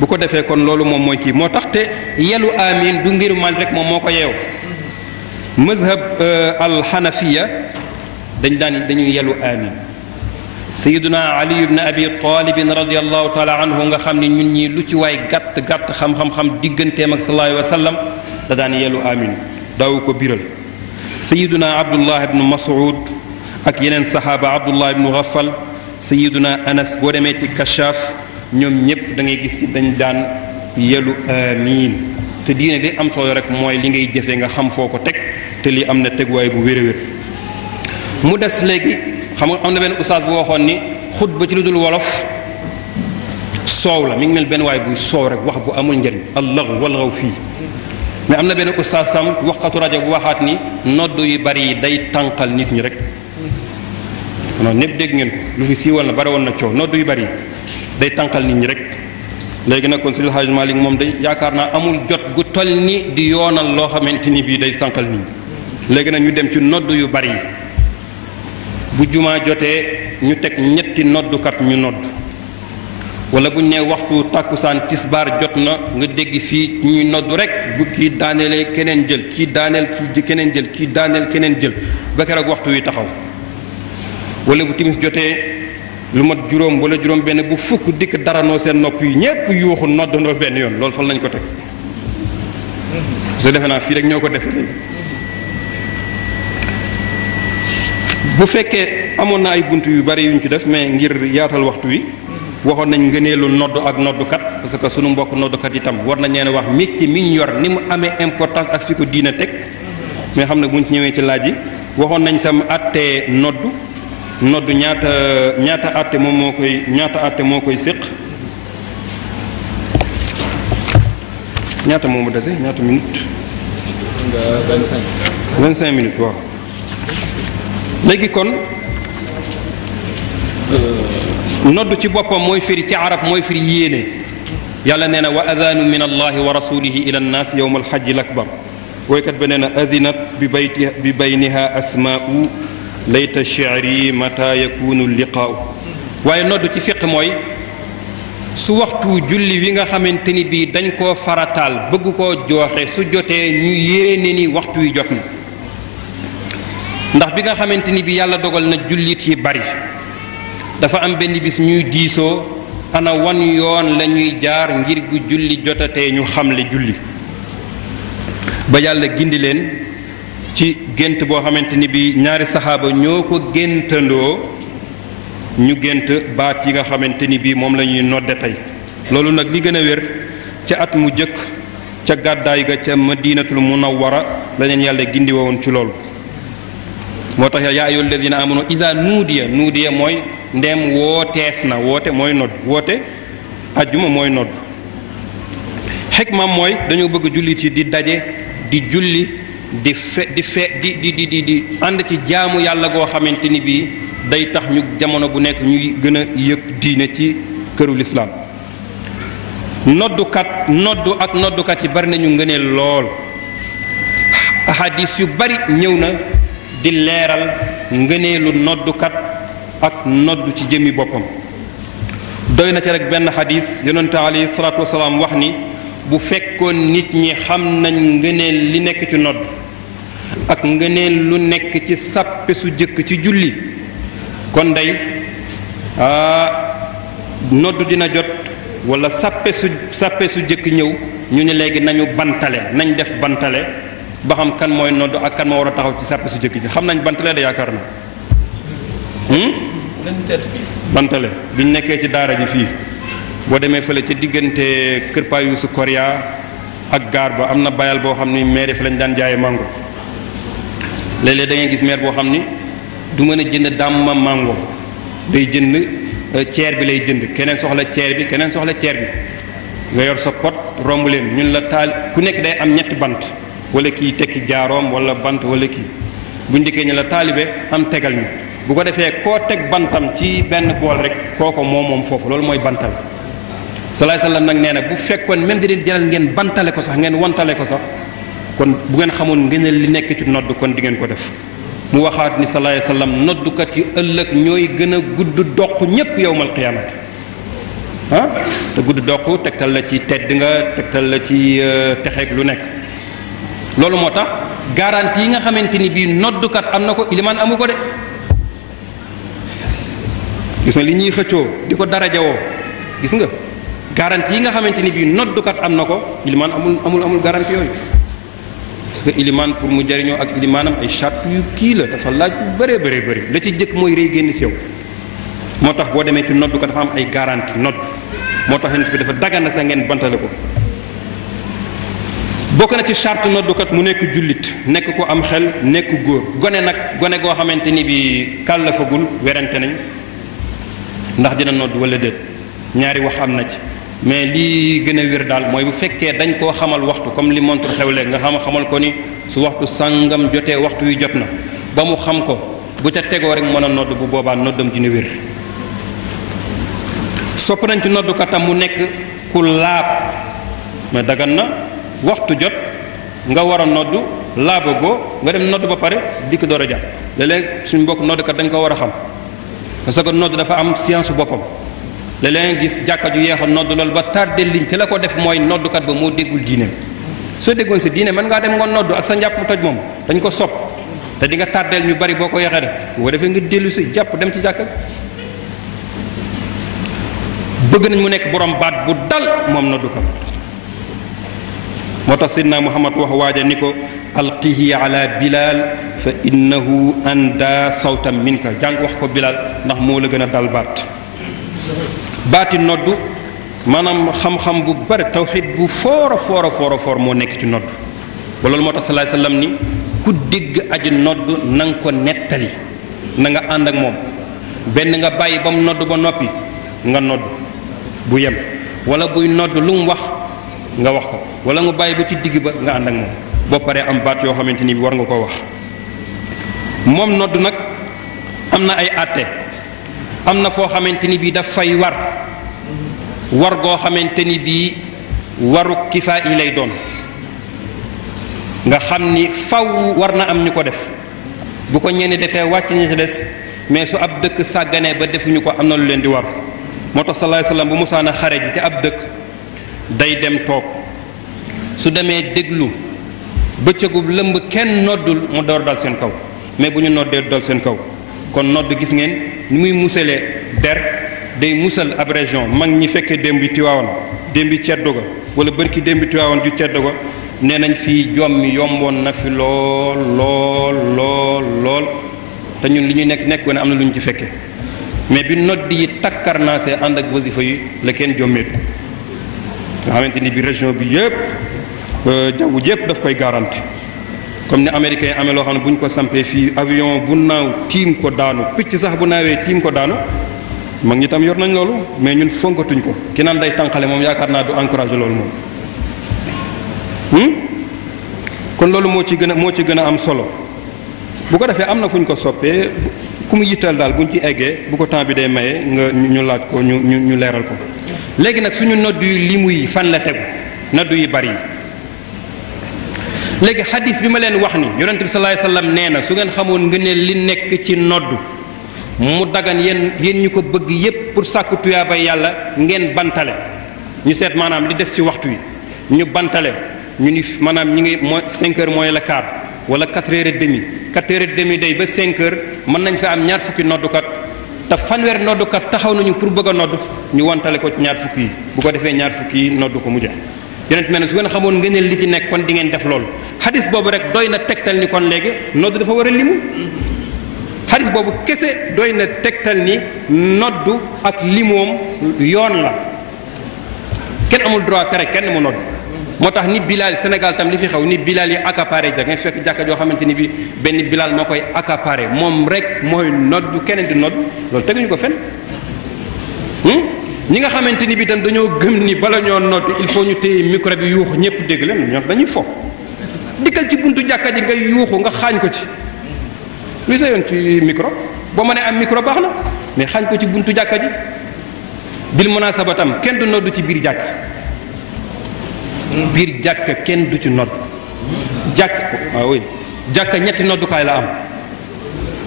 bu ko defee kon loolu moom mooy kii moo tax te yelu amin du ngir Malick rek moom moo ko yeew mazhab alxanafiya dañuy yelu amin sayiduna ali ibn abi talibin radiallahu taala anhu nga xam ne ñun ñii lu ci waay gàtt xam-xam digganteem ak sallallahu alayhi wa sallam da daan yelu amin daawu ko biral sayiduna abdullah ibnu mas'ud ak yeneen saxaaba abdullah ibnu ghafal sayiduna anas boo demee ci kashaaf ñoom ñëpp da ngay gis ci dañ daan yelu amin te diine li am solo rek mooy li ngay jëfee nga xam foo ko teg te li am na teguwaay bu wér-wér mu des léegi xam nga am na benn ustaas bu waxoon ni xutba ci lu dul wolof soow la mi ngi mel benn waay buy soow rek wax bu amul njëriñ allahu walgaw fii mais am na benn ustaas sam waxkatu rajo bu waxaat ni nodd yu bari yi day tànqal nit ñi rek non ñëpp dégg ngeen ko lu fi siiwal na bari woon na coow nodd yu bari yi day tànqal nit ñi rek léegi nag kon Seydi El Hadji Malick moom day yaakaar naa amul jot gu toll ni di yoonal loo xamante ni bii day tànqal nit ñi léegi nag ñu dem ci nodd yu bari yi bu jumaa jotee ñu teg ñetti noddukat ñu nodd wala bu ñu nee waxtu tàkkusaan tisbaar jot na nga dégg fii ñuy nodd rek bu kii daanelee keneen jël kii daaneel kii keneen jël kii daaneel keneen jël ba keroog waxtu wi taxaw wala bu timis jotee lu mat juróom wala juróom benn bu fukk dikk daranoo seen nopp yi ñépp yuuxu noddandoo benn yoon loolu fan lañ ko teg su defe naa fii rek ñoo ko dese léegi bu fekkee amoon na ay bunt yu bari yuñ ci def mais ngir yaatal waxtu wi waxoon nañ ngëneelu nodd ak noddukat parce que sunu mbokk noddukat itam war nañ leen wax métier mi ñu yor ni mu amee importance ak fi ko diina teg mais xam ne buñ ci ñëwee ci laaj yi waxoon nañ tam àtte nodd ñaata àtte moo koy séq ñaata moo mu dese ñaata minutes 25 minutes waaw léegi kon nodd ci boppam mooy firi ci arab mooy firi yéene yàlla nee na wa adanu min allahi wa rasulihi ila nnaas yowma alxajji lakbar woykat ba nee na adinat bi bayniha asmaau layta shi'ri mata yakunu liqaau waaye nodd ci fiq mooy su waxtu julli wi nga xamante ni bii dañ koo farataal bëgg koo jooxe su jotee ñu yéene ni waxtu wi jot na ndax bi nga xamante ni bii yàlla dogal na jullit yi bari dafa am benn bis ñuy diisoo ana wan yoon la ñuy jaar ngir bu julli jotatee ñu xamle julli ba yàlla gindi leen ci gént boo xamante ni bi ñaari saxaaba ñoo ko géntandoo ñu gént baat yi nga xamante ni bii moom la ñuy nodde tey loolu nag li gën a wér ca at mu jëkk ca gàddaay ga ca madinatul munawwara la leen yàlla gindi woon ci loolu moo tax yaa ayyuha alladina amanu ida nuudiya mooy ndeem wootees na woote mooy nodd woote ajjuma mooy nodd xikmam mooy dañoo bëgg jullit yi di daje di julli di ànd ci jaamu yàlla goo xamante ni bii day tax ñu jamono bu nekk ñuy gën a yëg diine ci këru lislaam noddu ak noddukat yi bari nañu ngëneel lool ahadis yu bari ñëw na di leeral ngëneelu noddukat ak noddu ci jëmmi boppam doy na ci rek benn xadis yonente alayhi salaatu wasalaam wax ni bu fekkoon nit ñi xam nañ ngëneel li nekk ci nodd ak ngëneel lu nekk ci sàppe su jëkk ci julli kon day nodd dina jot wala sàppe su jëkk ñëw ñu ne léegi nañu bantale nañ def bantale ba xam kan mooy nodd ak kan moo war a taxaw ci sàppe su jëkk ji xam nañ bantale da yaakaar na bantale bi ñu nekkee ci daara ji fii boo demee fële ca diggante kër Pa Yuusu Koria ak gaar ba am na bayal boo xam ni maire fi lañ daan jaaye mango léeg-léeg da ngay gis maire boo xam ni du mën a jënd dàmma mango day jënd ceer bi lay jënd keneen soxla ceer bi keneen soxla ceer bi nga yor sa pot romb leen ñun la taal ku nekk day am ñetti bant wala kii tekki jaaroom wala bant wala kii buñ dikkee ñu la taalibe am tegal ñu bu ko defee koo teg bantam ci benn bool rek kooko moom foofu loolu mooy bantal salaay salaam nag nee na bu fekkoon même di leen jaral ngeen bantale ko sax ngeen wantale ko sax kon bu ngeen xamoon ngëneel li nekk ci nodd kon di ngeen ko def mu waxaat ni salaay salaam noddukat yi ëllëg ñooy gën a gudd doq ñépp yowmal qiyaamati te gudd doq tegtal la ci tedd nga tegtal la ci texeeg lu nekk loolu moo tax garantie yi nga xamante ni bii noddukat am na ko ilimaan amu ko de gis nga li ñuy xëccoo di ko darajawoo gis nga garantie yi nga xamante ni bii noddukat am na ko ilimaan amul garantie yooyu parce que ilimaan pour mu jariñoo ak ilimaanam ay charte yu kii la dafa laaj bu bëree bëri la ci jëkk mooy rëy génn ci yow moo tax boo demee ci noddukat dafa am ay garantie nodd moo tax yonent bi dafa dagana sa ngeen bantale ko bokk na ci charte noddukat mu nekk jullit nekk ko am xel nekk góor gone goo xamante ni bi kàllafagul werante nañ ndax dina nodd wala déet ñaari wax am na ci mais lii gën a wér daal mooy bu fekkee dañ koo xamal waxtu comme li montre xew léegi nga xamal ko ni su waxtu sàngam jotee waxtu wi jot na ba mu xam ko bu ca tegoo rek mën a nodd bu boobaa noddam dina wér. sopp nañ ci noddukatam mu nekk ku laab mais dagan na waxtu jot nga war a nodd laaba goo nga dem nodd ba pare dikk door a jàpp léeg-léeg suñu mbokk noddkat dañ ko war a xam parce que nodd dafa am science boppam léeg-léeg gis jàkka ju yeex a nodd loolu ba tardé ligne te la ko def mooy noddukat ba moo déggul diine soo déggoon si diine mën ngaa dem nga nodd ak sa njàpp mu toj moom dañ ko sopp te di nga tardeel ñu bari boo ko yeexee def boo defee nga dellu si jàpp dem ci jàkka bëgg nañ mu nekk borom baat bu dal moom noddukat moo tax Seydina Muhammad wax waaja ni ko alqihi ala Bilal fa innahu anda sawtam minka jàng wax ko Bilal ndax moo la gën a dal baati noddu maanaam xam-xam bu bari tawxid bu foor a foor moo nekk ci nodd ba loolu moo tax salaay sallam ni ku dégg aji nodd na nga ko nettali na nga ànd ak moom benn nga bàyyi ba mu nodd ba noppi nga nodd bu yem wala buy nodd lu mu wax nga wax ko wala nga bàyyi ba ci digg ba nga ànd ak moom boo paree am baat yoo xamante ni bi war nga koo wax moom nodd nag am na ay àtte am na foo xamante ni bii daf fay war goo xamante ni bii waru kifaa yi lay doon nga xam ni faw war na am ñu ko def bu ko ñenn defee wàcc ñi ci des mais su ab dëkk sàgganee ba defuñu ko am na lu leen di war moo tax sallallahu alayhi wasallam bu musaana xare ji ci ab dëkk day dem toog su demee déglu bëccëgu lëmb kenn noddul mu door dal seen kaw mais bu ñu noddee dal seen kaw kon nodd gis ngeen ni muy musalee der day musal ab région mag ñi fekkee démb bi Tiwaawan démb bi ceddo ga wala bërki démb bi Tiwaawan ju ceddo ga nee nañ fii jom mi yomboon na fi lool te ñun li ñuy nekk ko ne am na lu ñu ci fekkee mais bi nodd yi takkarnaasee ànd ak wasifa yi la kenn jommeetu nga xamante ni bi région bi yëpp jaww ji yëpp daf koy garanti comme ni américain yi amee loo xam ne bu ñu ko sampee fii avion bu naaw tiim ko daanu picc sax bu naawee tiim ko daanu mag ñi tam yor nañ loolu mais ñun fonkatuñ ko ki naan day tànqale moom yaakaar naa du encouragé loolu moom kon loolu moo ci gën a am solo bu ko defee am na fu ñu ko soppee ku mu yitteel daal bu ñu ci eggee bu ko temps bi day maye nga ñu laaj ko ñu leeral ko léegi nag suñu nodd yu limu yi fan la tegu nodd yu bari yi léegi xadis bi ma leen wax ni yonent bi sallallahu alayhi wasallam nee na su ngeen xamoon ngëneel li nekk ci nodd mu dagan yéen ñu ko bëgg yépp pour sàkku tuyaaba yàlla ngeen bantale ñu seet maanaam li des ci waxtu wi ñu bantale ñu ni maanaam ñi ngi mooy 5 heures moins le quart wala 4 heures et demi 4 heures et demi day ba 5 heures mën nañ fa am ñaar fukki noddukat te fanweer noddukat taxaw nañu pour bëgg a nodd ñu wantale ko ci ñaar fukki yi bu ko defee ñaar fukki yi nodd ko mu jeex yonent mel ne su ngeen xamoon ngëneel li ci nekk kon di ngeen def loolu xadis boobu rek doy na tegtal ni kon léegi nodd dafa war a limu xadis boobu kese doy na tegtal ni nodd ak limoom yoon la kenn amul droit tere kenn mu nodd moo tax ni Bilal Sénégal tam li fi xew ni Bilal yi accaparé ja nga fekk jàkka joo xamante ni bi benn Bilal moo koy accaparé moom rek mooy nodd keneen di nodd loolu teguñu ko fen ñi nga xamante ni bi tam dañoo gëm ni bala ñoo nodd il faut ñu téye micro bi yuuxu ñëpp dégg leen ñoom dañuy fo dikkal ci buntu jàkka ji nga yuuxu nga xaañ ko ci luy sa yoon ci micro boo mënee am micro baax na mais xaañ ko ci buntu jàkka ji bil munasaba tam kenn du nodd ci biir jàkka kenn du ci nodd jàkka ñetti noddukaay la am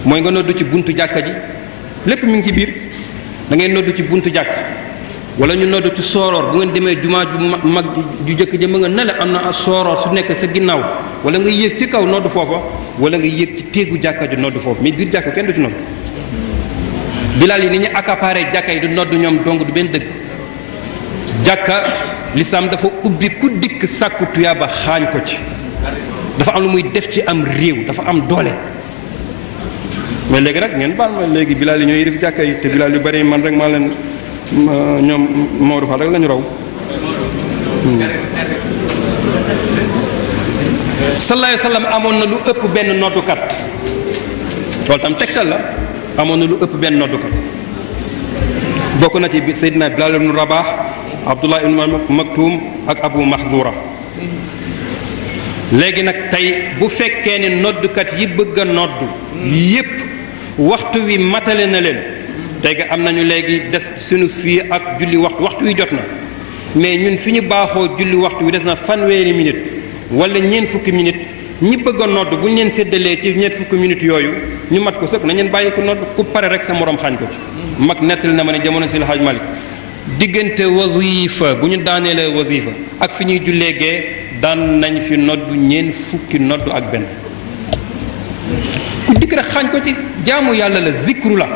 mooy nga nodd ci buntu jàkka ji lépp mi ngi ci biir da ngay nodd ci buntu jàkk wala ñu nodd ci sooroor bu ngeen demee jumaa ju mag ju jëkk jëm nga ne la am na sooroor su nekk sa ginnaaw wala nga yéeg ci kaw nodd foofa wala nga yéeg ci téegu jàkka ju nodd foofu mais biir jàkka kenn du ci nodd Bilal yi ni ñu accaparé jàkka yi du nodd ñoom dong du benn dëgg jàkka lislaam dafa ubbi ku dikk sàkku tuyaaba xaañ ko ci dafa am lu muy def ci am réew dafa am doole mais léegi nag ngeen baal ma léegi Bilal yi ñooy yërif jàkka yi te Bilal yu bari man rek maa leen ñoom Maodo Fall rek la ñu raw sallallahu alayhi wa sallam amoon na lu ëpp benn noddukat loolu tam tegtal la amoon na lu ëpp benn noddukat bokk na ci Seydina Bilal ibn Rabah, Abdullah ibn Maktum ak Abu Mahzura. léegi nag tey bu fekkee ne noddukat yi bëgg a noddu yépp waxtu wi matale na leen tey nga am nañu léegi des suñu fii ak julli waxtu wi jot na mais ñun fi ñu baaxoo julli waxtu wi des na fanweeri minute wala ñeent fukki minute ñi bëgg a nodd bu ñu leen séddalee ci ñeent fukki minutes yooyu ñu mat ko sëkk nañ leen bàyyi ko nodd ku pare rek sa morom xaañ ko ci mag nettali na ma ne jamono si El Hadj Malick diggante wasifa bu ñu daaneelee wasifa ak fi ñuy jullee gee daan nañ fi noddu ñeent fukki noddu ak benn ku dikk rek xaañ ko ci jaamu yàlla la zikru la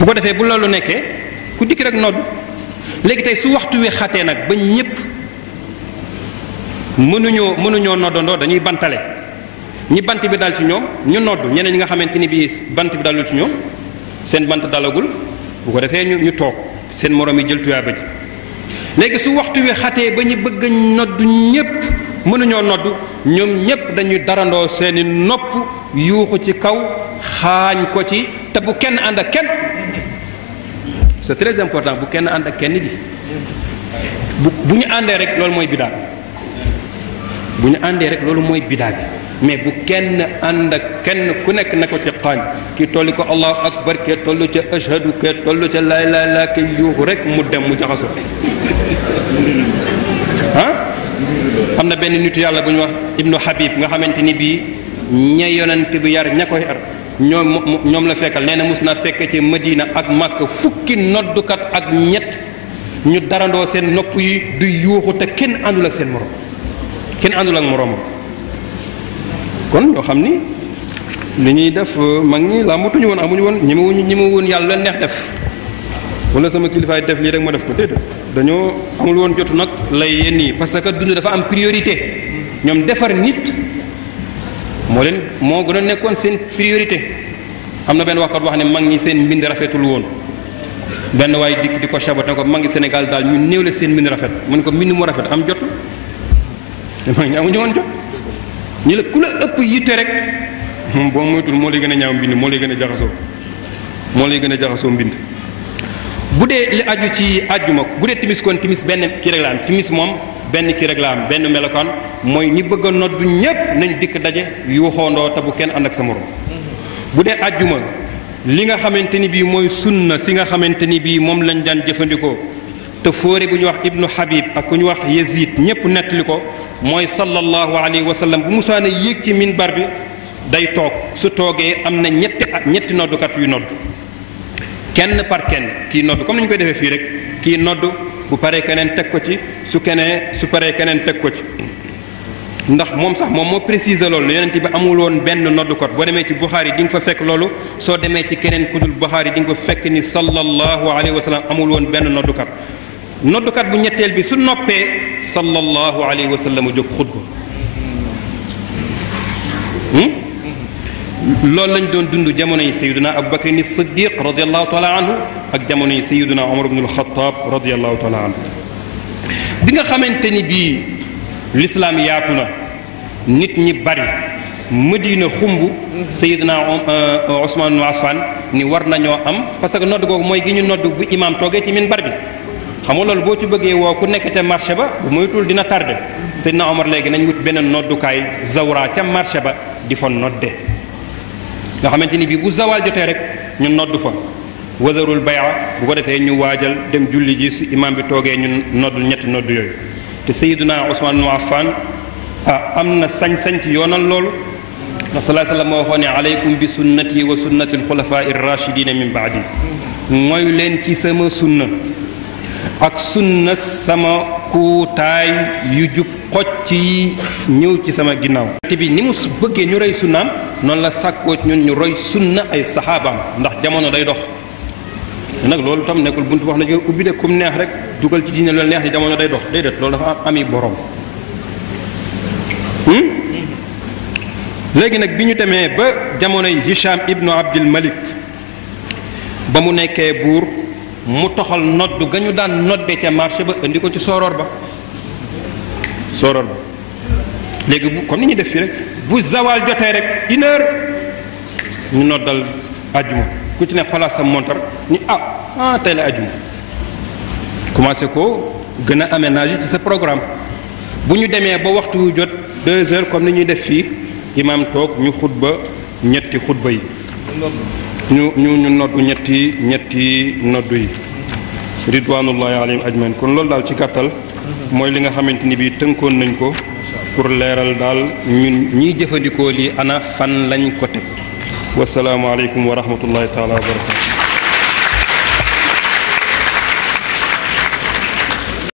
bu ko defee bu loolu nekkee ku dikk rek noddu léegi tey su waxtu wi xatee nag ba ñépp mënuñoo noddandoo dañuy bantale ñi bant bi dal ci ñoom ñu nodd ñeneen ñi nga xamante ni bii bant bi dalul ci ñoom seen bant dalagul bu ko defee ñu toog seen morom yi jël tuyaaba ji léegi su waxtu wi xatee ba ñu bëgg a nodd ñépp mënuñoo nodd ñoom ñépp dañuy darandoo seeni nopp yuuxu ci kaw xaañ ko ci te bu kenn ànd ak kenn c'est très important bu kenn ànd ak kenn ji bu ñu àndee rek loolu mooy bidaa bu ñu àndee rek loolu mooy bidaa bi mais bu kenn ànd ak kenn ku nekk na ko ci xaañ ki tolli ko allahu akbar ke tollu ca ashhadu ke tollu ca laa ilaaha illallaah ke yuuxu rek mu dem mu jaxasoo ah am na benn nitu yàlla bu ñu wax ibnu habib nga xamante ni bii ña yonent bi yar ña ko yar ñoom la fekkal nee na mus naa fekk ci Madina ak Makka fukki noddukat ak ñett ñu darandoo seen nopp yi du yuuxu te kenn àndul ak seen morom kenn àndul ak moroomam kon ñoo xam ni li ñuy def mag ñi làmbatuñu woon amuñu woon ñi ma woon yàlla neex def wala sama kilifaay def lii rek ma def ko déedéet dañoo amul woon jotu nag lay yenn yi parce que dund dafa am priorité ñoom defar nit moo gën a nekkoon seen priorité am na benn waxkat wax ne mag ñi seen mbind rafetul woon benn waaye dikk di ko sabat ne ko mag ñi Sénégal daal ñu néew la seen mbind rafet mu ne ko mbind mu rafet am jotul te mag ñi amuñu woon jot ñu la ku la ëpp yitte rek boo moytul moo lay gën a ñaaw mbind moo lay gën a jaxasoo mbind bu dee li aju ci àjjuma bu dee timis kon timis benn kii rek la am timis moom benn kii rek la am benn melokaan mooy ñi bëgg a noddu ñépp nañ dikk daje yuuxoondoo te bu kenn ànd ak sa morom bu dee àjjuma li nga xamante ni bii mooy sunna si nga xamante ni bii moom lañ daan jëfandikoo te fóore bu ñu wax ibnu habib ak ku ñu wax yazid ñépp nettali ko mooy sallallahu alayhi wa sallam bu musaana yéeg ci minbar bi day toog su toogee am na ñetti noddukat yu nodd kenn par kenn kii nodd comme ni ñu koy defee fii rek kii nodd bu paree keneen teg ko ci su paree keneen teg ko ci ndax moom sax moom moo préciser loolu yonent bi amul woon benn noddukat boo demee ci Buxaari di nga fa fekk loolu soo demee ci keneen ku dul Buxaari di nga fa fekk ni sallallahu alayhi wa sallam amul woon benn noddukat bu ñetteel bi su noppee sallallahu alayhi wa sallam jóg xutba loolu lañ doon dund jamono yi sayiduna Abu Bakr ni Siddiq radiallahu taala anhu ak jamono yi sayiduna Omar ibn al-Khattab radiallahu taala anhu bi nga xamante ni bii lislaam yaatu na nit ñi bari Madina xumb sayiduna Ousmane ibn Affan ni war nañoo am parce que nodd googu mooy gi ñu nodd bu imaam toogee ci minbar bi xam nga loolu boo ci bëggee woo ku nekk ca marché ba bu moytul dina tardé sayiduna Omar léegi nañ wut beneen noddukaay zawra ca marché ba di fa nodde nga xamante ni bii bu zawal jotee rek ñu nodd fa wadarul bay'a bu ko defee ñu waajal dem julli ji su imam bi toogee ñu nodd ñetti nodd yooyu te sayiduna Usmaan ibn Affan am na sañ-sañ ci yoonal loolu ndax sallallahu alayhi wa sallam moo waxoon ne aleykum bi sunnati wa sunnati alxulafaa irrachidina min baadi mooy leen ci sama sunna ak sunna sama kuutaay yu jub xocc yi ñëw ci sama ginnaaw te bi ni mu bëggee ñu roy sunnaam noonu la sàkkoo ci ñun ñu roy sunna ay saxaabaam ndax jamono day dox nag loolu tam nekkul buntu wax na ñu ubbi de kum neex rek dugal ci diine loolu neex ci jamono day dox déedéet loolu dafa ami borom léegi nag bi ñu demee ba jamonoy Hisham ibnu Abdul Malik ba mu nekkee buur mu toxal nodd ga ñu daan nodde ca marché ba indi ko ci sooroor ba léegi bu comme ni ñuy def fii rek bu zawal jotee rek 1 heure ñu noddal ajjuma ku ci ne xoolaat sa montar ni tey la ajjuma commencé ko gën a aménager ci sa programme bu ñu demee ba waxtu wu jot 2 heures comme ni ñuy def fii imam toog ñu xutba ñetti xutba yi ñu noddu ñetti noddu yi ridwanullahi alayhim ajmain kon loolu daal ci gàttal mooy li nga xamante ni bii tënkoon nañ ko pour leeral daal ñun ñiy jëfandikoo lii ana fan lañ ko teg wasalaamu aleykum wa rahmatullahi taala wa barakatu